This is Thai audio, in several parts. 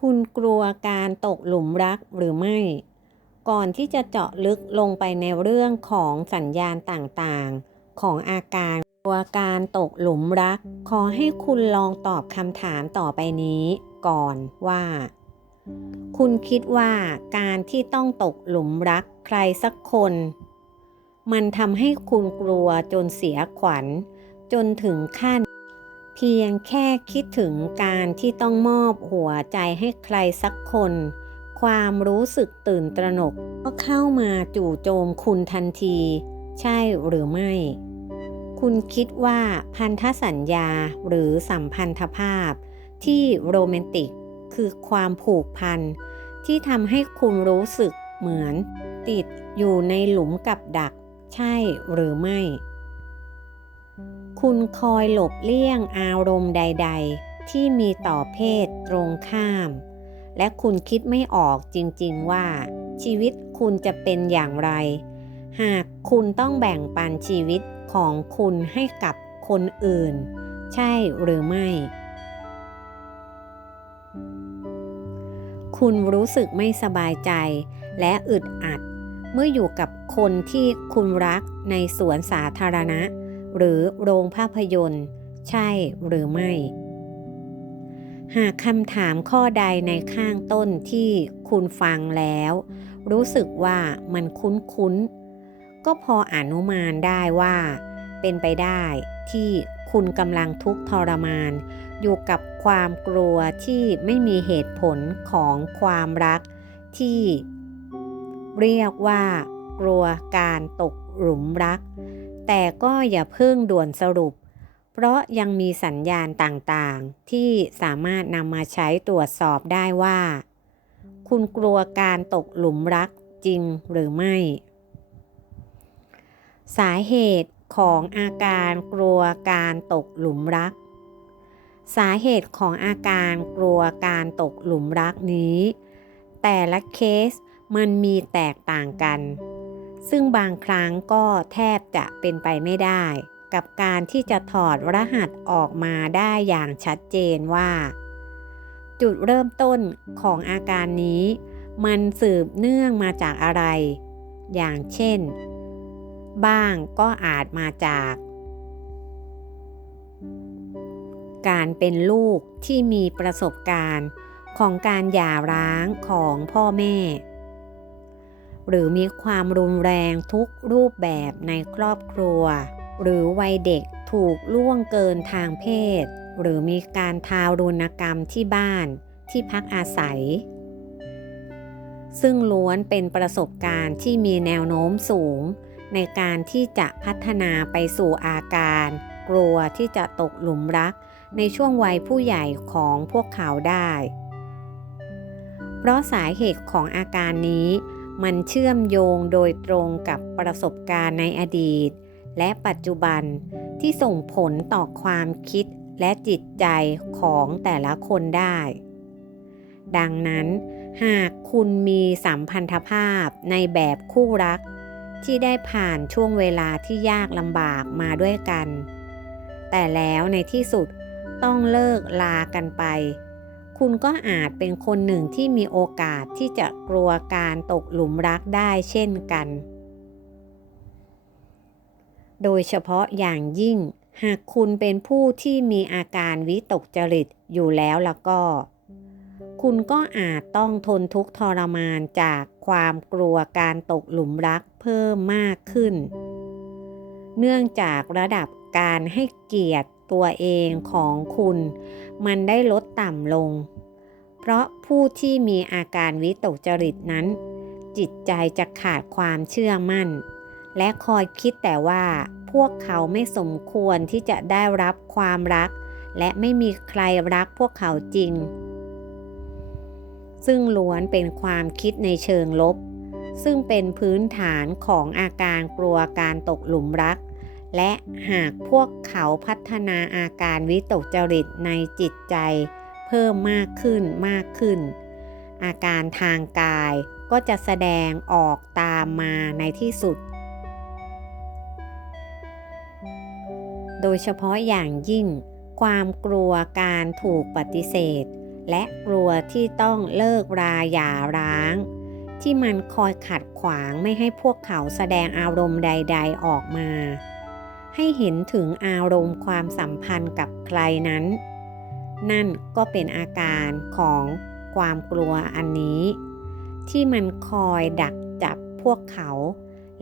คุณกลัวการตกหลุมรักหรือไม่ ก่อนที่จะเจาะลึกลงไปในเรื่องของสัญญาณต่างๆ ของอาการกลัวการตกหลุมรัก ขอให้คุณลองตอบคำถามต่อไปนี้ ก่อนว่า คุณคิดว่าการที่ต้องตกหลุมรักใครสักคน มันทำให้คุณกลัวจนเสียขวัญ จนถึงขั้น พียงแค่คิดถึงการที่ต้องมอบหัวใจให้ใครสักคน ความรู้สึกตื่นตระหนก ก็เข้ามาจู่โจมคุณทันที ใช่หรือไม่ คุณคิดว่าพันธสัญญาหรือสัมพันธภาพ ที่โรแมนติกคือความผูกพัน ที่ทำให้คุณรู้สึกเหมือน ติดอยู่ในหลุมกับดัก ใช่หรือไม่ คุณคอยหลบเลี่ยงอารมณ์ใด ๆ ที่มีต่อเพศตรงข้าม และคุณคิดไม่ออกจริง ๆ ว่า ชีวิตคุณจะเป็นอย่างไร หากคุณต้องแบ่งปันชีวิตของคุณให้กับคนอื่น ใช่หรือไม่ คุณรู้สึกไม่สบายใจและอึดอัด เมื่ออยู่กับคนที่คุณรักในสวนสาธารณะ หรือโรงภาพยนตร์ ใช่หรือไม่ หากคำถามข้อใดในข้างต้นที่คุณฟังแล้ว รู้สึกว่ามันคุ้นๆ ก็พออนุมานได้ว่า เป็นไปได้ที่คุณกำลังทุกข์ทรมาน อยู่กับความกลัวที่ไม่มีเหตุผลของความรักที่เรียกว่ากลัวการตกหลุมรัก แต่ก็อย่าเพิ่งด่วนสรุป เพราะยังมีสัญญาณต่างๆ ที่สามารถนำมาใช้ตรวจสอบได้ว่า คุณกลัวการตกหลุมรักจริงหรือไม่ สาเหตุของอาการกลัวการตกหลุมรัก สาเหตุของอาการกลัวการตกหลุมรักนี้ แต่ละเคสมันมีแตกต่างกัน ซึ่งบางครั้งก็แทบจะเป็นไปไม่ได้ กับการที่จะถอดรหัสออกมาได้อย่างชัดเจนว่า จุดเริ่มต้นของอาการนี้ มันสืบเนื่องมาจากอะไร อย่างเช่น บ้างก็อาจมาจาก การเป็นลูกที่มีประสบการณ์ของการหย่าร้างของพ่อแม่ หรือมีความรุนแรงทุกรูปแบบในครอบครัว หรือวัยเด็กถูกล่วงเกินทางเพศ หรือมีการทารุณกรรมที่บ้านที่พักอาศัย ซึ่งล้วนเป็นประสบการณ์ที่มีแนวโน้มสูง ในการที่จะพัฒนาไปสู่อาการ กลัวที่จะตกหลุมรักในช่วงวัยผู้ใหญ่ของพวกเขาได้ เพราะสาเหตุของอาการนี้ มันเชื่อมโยงโดยตรงกับประสบการณ์ในอดีต และปัจจุบันที่ส่งผลต่อความคิดและจิตใจของแต่ละคนได้ ดังนั้น หากคุณมีสัมพันธภาพในแบบคู่รัก ที่ได้ผ่านช่วงเวลาที่ยากลำบากมาด้วยกัน แต่แล้วในที่สุดต้องเลิกลากันไป คุณก็อาจเป็นคนหนึ่งที่มีโอกาสที่จะกลัวการตกหลุมรักได้เช่นกัน โดยเฉพาะอย่างยิ่ง หากคุณเป็นผู้ที่มีอาการวิตกจริตอยู่แล้วแล้วก็ คุณก็อาจต้องทนทุกข์ทรมานจากความกลัวการตกหลุมรักเพิ่มมากขึ้น เนื่องจากระดับการให้เกียรติ ตัวเองของคุณ มันได้ลดต่ำลง เพราะผู้ที่มีอาการวิตกจริตนั้น จิตใจจะขาดความเชื่อมั่น และคอยคิดแต่ว่าพวกเขาไม่สมควรที่จะได้รับความรัก และไม่มีใครรักพวกเขาจริง ซึ่งล้วนเป็นความคิดในเชิงลบ ซึ่งเป็นพื้นฐานของอาการกลัวการตกหลุมรัก และหากพวกเขาพัฒนาอาการวิตกจริตในจิตใจ เพิ่มมากขึ้นมากขึ้น อาการทางกายก็จะแสดงออกตามมาในที่สุด โดยเฉพาะอย่างยิ่ง ความกลัวการถูกปฏิเสธ และกลัวที่ต้องเลิกราหย่าร้าง ที่มันคอยขัดขวางไม่ให้พวกเขาแสดงอารมณ์ใด ๆออกมา ให้เห็นถึงอารมณ์ความสัมพันธ์กับใครนั้น นั่นก็เป็นอาการของความกลัวอันนี้ ที่มันคอยดักจับพวกเขา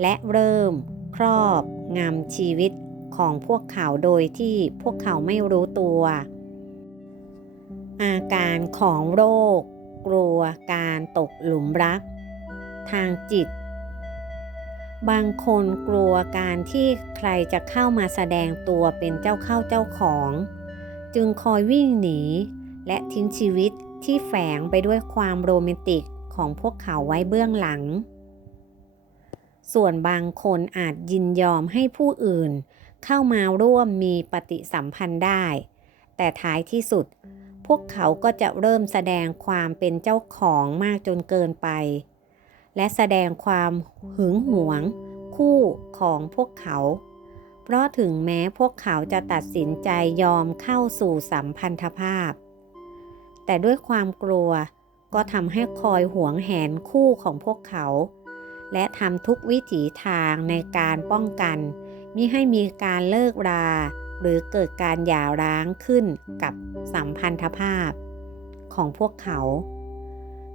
และเริ่มครอบงำชีวิตของพวกเขาโดยที่พวกเขาไม่รู้ตัว อาการของโรค กลัวการตกหลุมรัก ทางจิต บางคนกลัวการที่ใครจะเข้ามาแสดงตัวเป็นเจ้าเข้าเจ้าของ จึงคอยวิ่งหนี และทิ้งชีวิตที่แฝงไปด้วยความโรแมนติกของพวกเขาไว้เบื้องหลัง ส่วนบางคนอาจยินยอมให้ผู้อื่น เข้ามาร่วมมีปฏิสัมพันธ์ได้ แต่ท้ายที่สุด พวกเขาก็จะเริ่มแสดงความเป็นเจ้าของมากจนเกินไป และแสดงความหึงหวง คู่ของพวกเขา เพราะถึงแม้พวกเขาจะตัดสินใจยอมเข้าสู่สัมพันธภาพ แต่ด้วยความกลัวก็ทำให้คอยหวงแหนคู่ของพวกเขา และทำทุกวิถีทางในการป้องกันมิให้มีการเลิกรา หรือเกิดการหย่าร้างขึ้นกับสัมพันธภาพของพวกเขา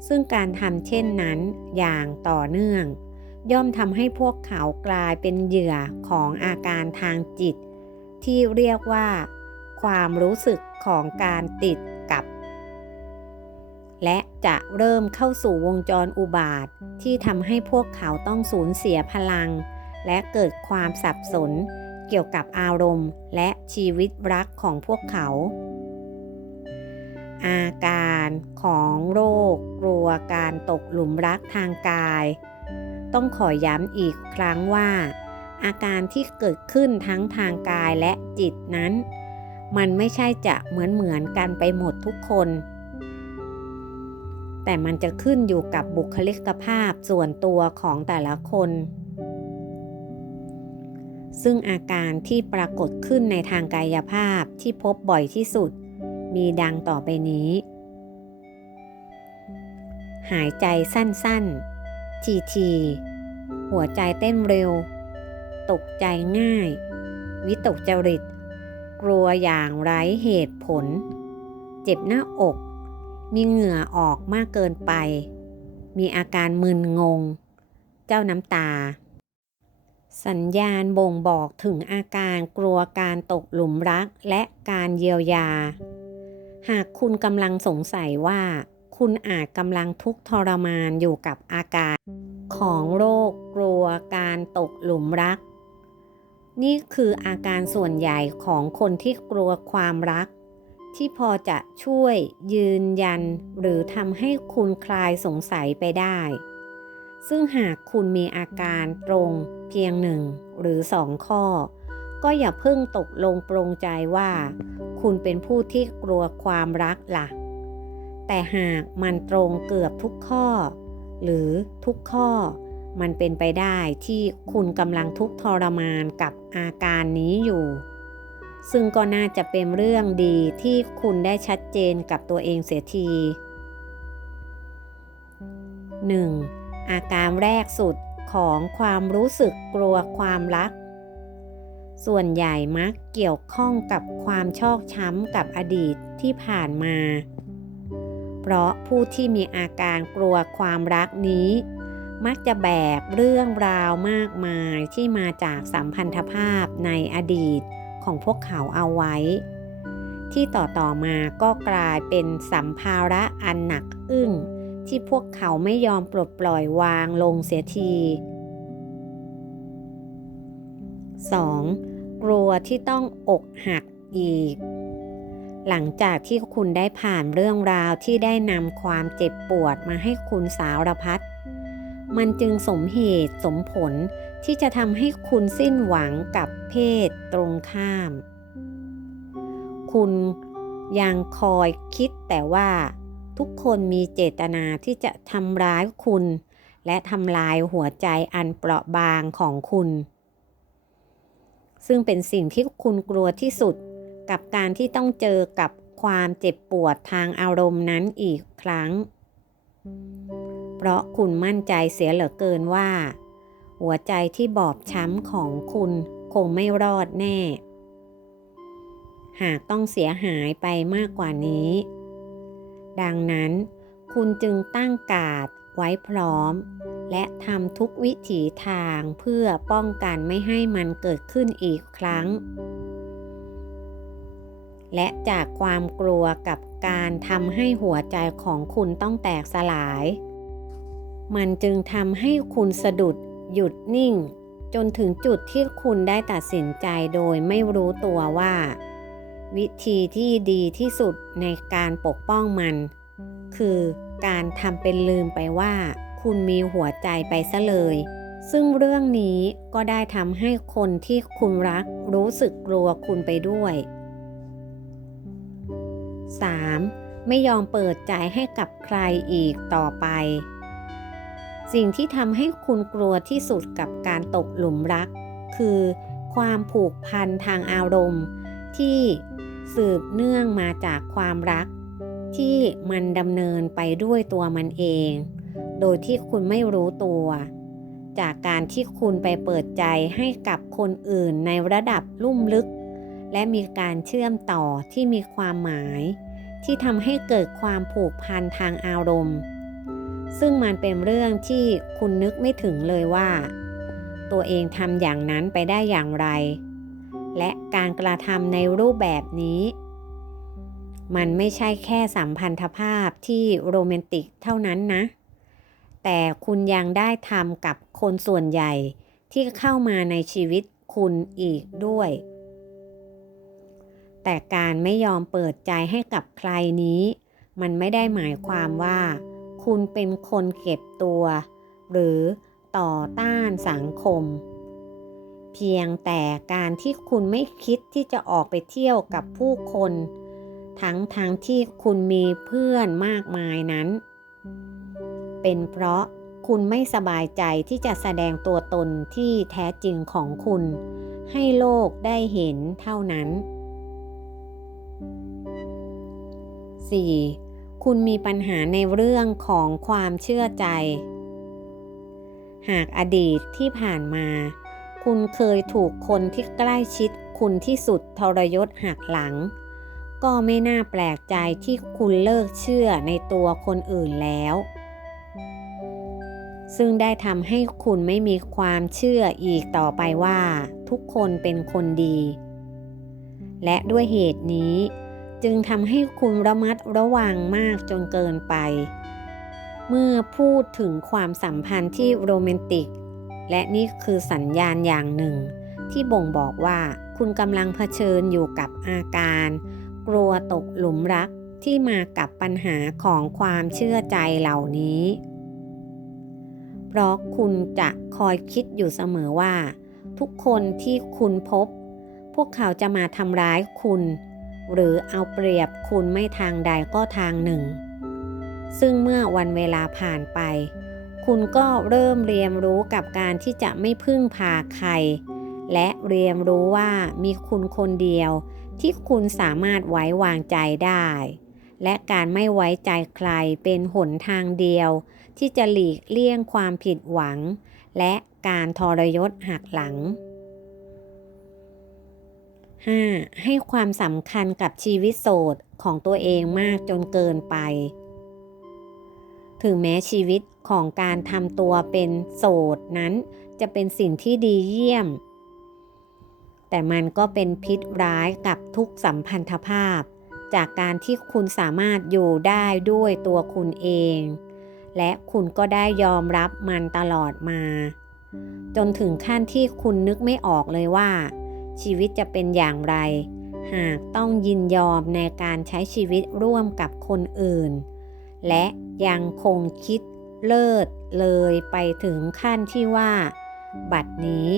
ซึ่งการทำเช่นนั้นอย่างต่อเนื่อง ย่อมทำให้พวกเขากลายเป็นเหยื่อของอาการทางจิต ที่เรียกว่า ความรู้สึกของการติดกับ และจะเริ่มเข้าสู่วงจรอุบาทที่ทำให้พวกเขาต้องสูญเสียพลัง และเกิดความสับสนเกี่ยวกับอารมณ์และชีวิตรักของพวกเขา อาการของโรคกลัวการตกหลุมรักทางกาย ต้องขอย้ำอีกครั้งว่า อาการที่เกิดขึ้นทั้งทางกายและจิตนั้น มันไม่ใช่จะเหมือนเหมือนกันไปหมดทุกคน แต่มันจะขึ้นอยู่กับบุคลิกภาพส่วนตัวของแต่ละคน ซึ่งอาการที่ปรากฏขึ้นในทางกายภาพที่พบบ่อยที่สุด มีดังต่อไปนี้ หายใจสั้นๆ ทีๆหัวใจเต้นเร็ว ตกใจง่าย วิตกจริต กลัวอย่างไร้เหตุผล เจ็บหน้าอก มีเหงื่อออกมากเกินไป มีอาการมึนงง เจ้าน้ำตา สัญญาณบ่งบอกถึงอาการกลัวการตกหลุมรักและการเยียวยา หากคุณกำลังสงสัยว่าคุณอาจกำลังทุกข์ทรมานอยู่กับอาการ ของโรคกลัวการตกหลุมรัก นี่คืออาการส่วนใหญ่ของคนที่กลัวความรัก ที่พอจะช่วยยืนยัน หรือทำให้คุณคลายสงสัยไปได้ ซึ่งหากคุณมีอาการตรงเพียงหนึ่งหรือสองข้อ ก็อย่าเพิ่งตกลงปรงใจว่า คุณเป็นผู้ที่กลัวความรักละ่ะ แต่หากมันตรงเกือบทุกข้อ หรือทุกข้อ มันเป็นไปได้ที่คุณกำลังทุกทรมานกับอาการนี้อยู่ ซึ่งก็น่าจะเป็นเรื่องดีที่คุณได้ชัดเจนกับตัวเองเสียที 1. อาการแรกสุดของความรู้สึกกลัวความรัก ส่วนใหญ่มักเกี่ยวข้องกับความชอกช้ำกับอดีตที่ผ่านมา เพราะผู้ที่มีอาการกลัวความรักนี้ มักจะแบกเรื่องราวมากมายที่มาจากสัมพันธภาพในอดีตของพวกเขาเอาไว้ ที่ต่อต่อมาก็กลายเป็นสัมภาระอันหนักอึ้งที่พวกเขาไม่ยอมปลดปล่อยวางลงเสียที 2. กลัวที่ต้องอกหักอีก หลังจากที่คุณได้ผ่านเรื่องราวที่ได้นำความเจ็บปวดมาให้คุณสารพัดมันจึงสมเหตุสมผลที่จะทำให้คุณสิ้นหวังกับเพศตรงข้าม คุณยังคอยคิดแต่ว่าทุกคนมีเจตนาที่จะทำร้ายคุณ และทำลายหัวใจอันเปราะบางของคุณ ซึ่งเป็นสิ่งที่คุณกลัวที่สุด กับการที่ต้องเจอกับความเจ็บปวดทางอารมณ์นั้นอีกครั้ง เพราะคุณมั่นใจเสียเหลือเกินว่า หัวใจที่บอบช้ำของคุณคงไม่รอดแน่ หากต้องเสียหายไปมากกว่านี้ ดังนั้น คุณจึงตั้งการดไว้พร้อม และทำทุกวิถีทางเพื่อป้องกันไม่ให้มันเกิดขึ้นอีกครั้ง และจากความกลัวกับการทำให้หัวใจของคุณต้องแตกสลาย มันจึงทำให้คุณสะดุดหยุดนิ่ง จนถึงจุดที่คุณได้ตัดสินใจโดยไม่รู้ตัวว่า วิธีที่ดีที่สุดในการปกป้องมัน คือการทำเป็นลืมไปว่า คุณมีหัวใจไปซะเลย ซึ่งเรื่องนี้ก็ได้ทำให้คนที่คุณรักรู้สึกกลัวคุณไปด้วย 3. ไม่ยอมเปิดใจให้กับใครอีกต่อไป สิ่งที่ทำให้คุณกลัวที่สุดกับการตกหลุมรัก คือความผูกพันทางอารมณ์ ที่สืบเนื่องมาจากความรัก ที่มันดำเนินไปด้วยตัวมันเอง โดยที่คุณไม่รู้ตัว จากการที่คุณไปเปิดใจให้กับคนอื่นในระดับลุ่มลึก และมีการเชื่อมต่อที่มีความหมาย ที่ทำให้เกิดความผูกพันทางอารมณ์ ซึ่งมันเป็นเรื่องที่คุณนึกไม่ถึงเลยว่า ตัวเองทำอย่างนั้นไปได้อย่างไร และการกระทำในรูปแบบนี้มันไม่ใช่แค่สัมพันธภาพที่โรแมนติกเท่านั้นนะ แต่คุณยังได้ทำกับคนส่วนใหญ่ที่เข้ามาในชีวิตคุณอีกด้วย แต่การไม่ยอมเปิดใจให้กับใครนี้ มันไม่ได้หมายความว่า คุณเป็นคนเก็บตัว หรือต่อต้านสังคม เพียงแต่การที่คุณไม่คิดที่จะออกไปเที่ยวกับผู้คน ทั้งทั้งที่คุณมีเพื่อนมากมายนั้น เป็นเพราะคุณไม่สบายใจที่จะแสดงตัวตนที่แท้จริงของคุณ ให้โลกได้เห็นเท่านั้น 4. คุณมีปัญหาในเรื่องของความเชื่อใจ หากอดีตที่ผ่านมา คุณเคยถูกคนที่ใกล้ชิดคุณที่สุดทรยศหักหลัง ก็ไม่น่าแปลกใจที่คุณเลิกเชื่อในตัวคนอื่นแล้ว ซึ่งได้ทำให้คุณไม่มีความเชื่ออีกต่อไปว่า ทุกคนเป็นคนดี และด้วยเหตุนี้ จึงทำให้คุณระมัดระวังมากจนเกินไป เมื่อพูดถึงความสัมพันธ์ที่โรแมนติก และนี่คือสัญญาณอย่างหนึ่ง ที่บ่งบอกว่าคุณกำลังเผชิญอยู่กับอาการ กลัวตกหลุมรักที่มากับปัญหาของความเชื่อใจเหล่านี้ ราะคุณจะคอยคิดอยู่เสมอว่า ทุกคนที่คุณพบ พวกเขาจะมาทำร้ายคุณ หรือเอาเปรียบคุณไม่ทางใดก็ทางหนึ่ง ซึ่งเมื่อวันเวลาผ่านไป คุณก็เริ่มเรียนรู้กับการที่จะไม่พึ่งพาใคร และเรียนรู้ว่ามีคุณคนเดียวที่คุณสามารถไว้วางใจได้ และการไม่ไว้ใจใครเป็นหนทางเดียว ที่จะหลีกเลี่ยงความผิดหวัง และการทรยศหักหลัง 5. ให้ความสำคัญกับชีวิตโสดของตัวเองมากจนเกินไป ถึงแม้ชีวิตของการทำตัวเป็นโสดนั้นจะเป็นสิ่งที่ดีเยี่ยม แต่มันก็เป็นพิษร้ายกับทุกสัมพันธภาพ จากการที่คุณสามารถอยู่ได้ด้วยตัวคุณเอง และคุณก็ได้ยอมรับมันตลอดมา จนถึงขั้นที่คุณนึกไม่ออกเลยว่า ชีวิตจะเป็นอย่างไร หากต้องยินยอมในการใช้ชีวิตร่วมกับคนอื่น และยังคงคิดเลิศเลยไปถึงขั้นที่ว่า บัดนี้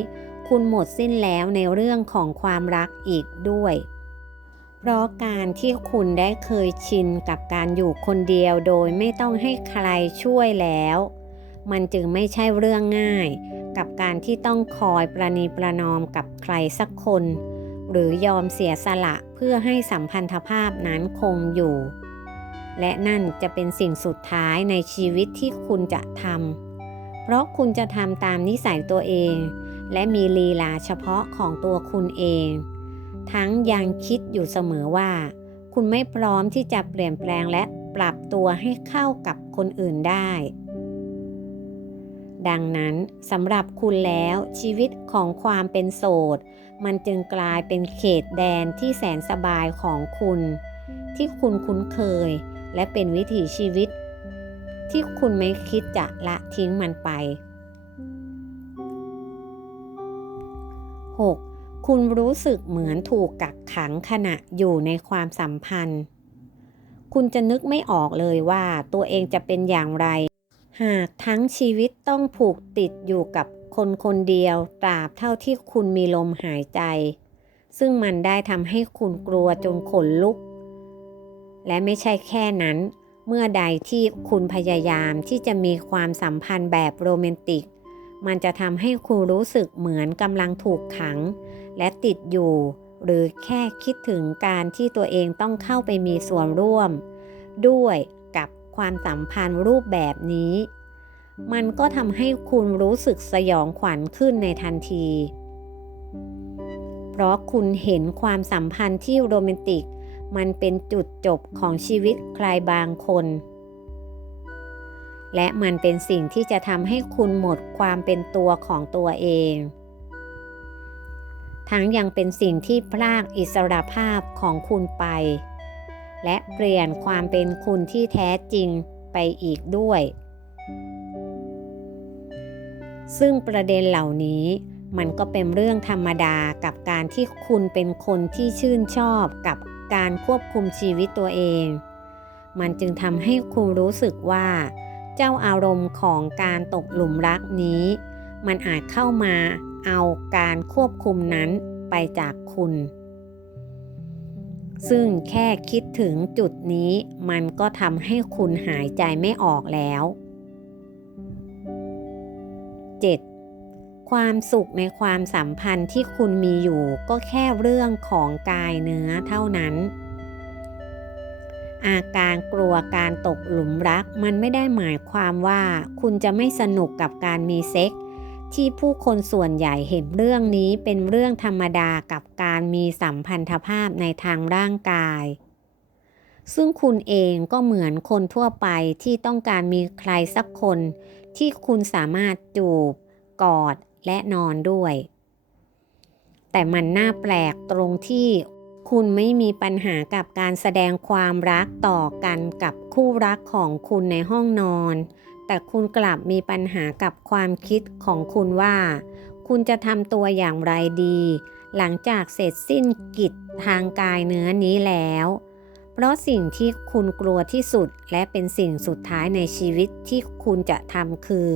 คุณหมดสิ้นแล้วในเรื่องของความรักอีกด้วย เพราะการที่คุณได้เคยชินกับการอยู่คนเดียวโดยไม่ต้องให้ใครช่วยแล้ว มันจึงไม่ใช่เรื่องง่าย กับการที่ต้องคอยประนีประนอมกับใครสักคน หรือยอมเสียสละเพื่อให้สัมพันธภาพนั้นคงอยู่ และนั่นจะเป็นสิ่งสุดท้ายในชีวิตที่คุณจะทำเพราะคุณจะทำตามนิสัยตัวเอง และมีลีลาเฉพาะของตัวคุณเอง ทั้งยังคิดอยู่เสมอว่า คุณไม่พร้อมที่จะเปลี่ยนแปลงและปรับตัวให้เข้ากับคนอื่นได้ ดังนั้นสำหรับคุณแล้วชีวิตของความเป็นโสด มันจึงกลายเป็นเขตแดนที่แสนสบายของคุณ ที่คุณคุ้นเคย และเป็นวิถีชีวิต ที่คุณไม่คิดจะละทิ้งมันไป 6. คุณรู้สึกเหมือนถูกกักขังขณะอยู่ในความสัมพันธ์ คุณจะนึกไม่ออกเลยว่าตัวเองจะเป็นอย่างไร หากทั้งชีวิตต้องผูกติดอยู่กับคนคนเดียวตราบเท่าที่คุณมีลมหายใจ ซึ่งมันได้ทำให้คุณกลัวจนขนลุก และไม่ใช่แค่นั้น เมื่อใดที่คุณพยายามที่จะมีความสัมพันธ์แบบโรแมนติก มันจะทำให้คุณรู้สึกเหมือนกำลังถูกขัง และติดอยู่ หรือแค่คิดถึงการที่ตัวเองต้องเข้าไปมีส่วนร่วม ด้วยกับความสัมพันธ์รูปแบบนี้ มันก็ทำให้คุณรู้สึกสยองขวัญขึ้นในทันที เพราะคุณเห็นความสัมพันธ์ที่โรแมนติก มันเป็นจุดจบของชีวิตใครบางคนและมันเป็นสิ่งที่จะทำให้คุณหมดความเป็นตัวของตัวเอง ทั้งยังเป็นสิ่งที่พลากอิสรภาพของคุณไป และเปลี่ยนความเป็นคุณที่แท้จริงไปอีกด้วย ซึ่งประเด็นเหล่านี้มันก็เป็นเรื่องธรรมดากับการที่คุณเป็นคนที่ชื่นชอบกับการควบคุมชีวิตตัวเอง มันจึงทำให้คุณรู้สึกว่า เจ้าอารมณ์ของการตกหลุมรักนี้ มันอาจเข้ามา เอาการควบคุมนั้นไปจากคุณ ซึ่งแค่คิดถึงจุดนี้มันก็ทำให้คุณหายใจไม่ออกแล้ว 7. ความสุขในความสัมพันธ์ที่คุณมีอยู่ก็แค่เรื่องของกายเนื้อเท่านั้นอาการกลัวการตกหลุมรักมันไม่ได้หมายความว่าคุณจะไม่สนุกกับการมีเซ็กส์ ที่ผู้คนส่วนใหญ่เห็นเรื่องนี้เป็นเรื่องธรรมดากับการมีสัมพันธภาพในทางร่างกาย ซึ่งคุณเองก็เหมือนคนทั่วไปที่ต้องการมีใครสักคน ที่คุณสามารถจูบ กอดและนอนด้วย แต่มันน่าแปลกตรงที่คุณไม่มีปัญหากับการแสดงความรักต่อกันกับคู่รักของคุณในห้องนอน แต่คุณกลับมีปัญหากับความคิดของคุณว่า คุณจะทำตัวอย่างไรดี หลังจากเสร็จสิ้นกิจทางกายเนื้อนี้แล้ว เพราะสิ่งที่คุณกลัวที่สุดและเป็นสิ่งสุดท้ายในชีวิตที่คุณจะทำคือ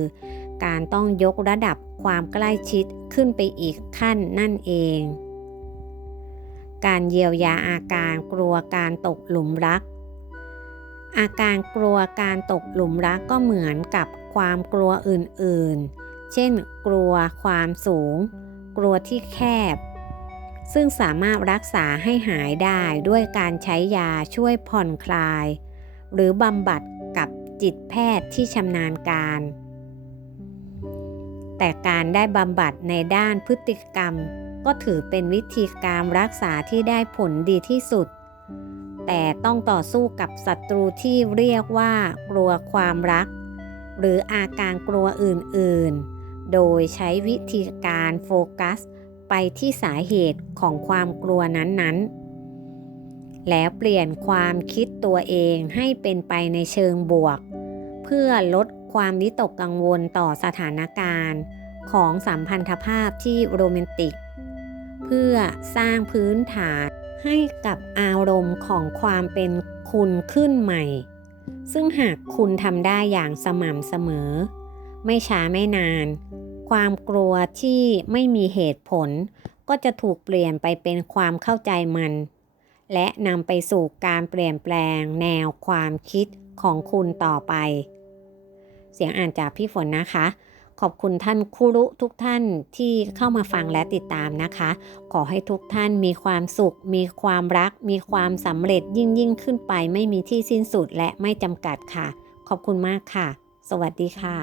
การต้องยกระดับความใกล้ชิดขึ้นไปอีกขั้นนั่นเองการเยียวยาอาการกลัวการตกหลุมรัก อาการกลัวการตกหลุมรักก็เหมือนกับความกลัวอื่นๆ เช่น กลัวความสูง กลัวที่แคบ ซึ่งสามารถรักษาให้หายได้ด้วยการใช้ยาช่วยผ่อนคลาย หรือบำบัดกับจิตแพทย์ที่ชำนาญการ แต่การได้บำบัดในด้านพฤติกรรม ก็ถือเป็นวิธีการรักษาที่ได้ผลดีที่สุด แต่ต้องต่อสู้กับศัตรูที่เรียกว่ากลัวความรัก หรืออาการกลัวอื่นๆ โดยใช้วิธีการโฟกัส ไปที่สาเหตุของความกลัวนั้นๆ แล้วเปลี่ยนความคิดตัวเองให้เป็นไปในเชิงบวก เพื่อลดความวิตกกังวลต่อสถานการณ์ของสัมพันธภาพที่โรแมนติก เพื่อสร้างพื้นฐาน ให้กับอารมณ์ของความเป็นคุณขึ้นใหม่ ซึ่งหากคุณทำได้อย่างสม่ำเสมอ ไม่ช้าไม่นาน ความกลัวที่ไม่มีเหตุผล ก็จะถูกเปลี่ยนไปเป็นความเข้าใจมัน และนำไปสู่การเปลี่ยนแปลงแนวความคิดของคุณต่อไป เสียงอ่านจากพี่ฝนนะคะ ขอบคุณท่านคุรุทุกท่านที่เข้ามาฟังและติดตามนะคะ ขอให้ทุกท่านมีความสุข มีความรัก มีความสำเร็จยิ่งยิ่งขึ้นไป ไม่มีที่สิ้นสุดและไม่จำกัดค่ะ ขอบคุณมากค่ะ สวัสดีค่ะ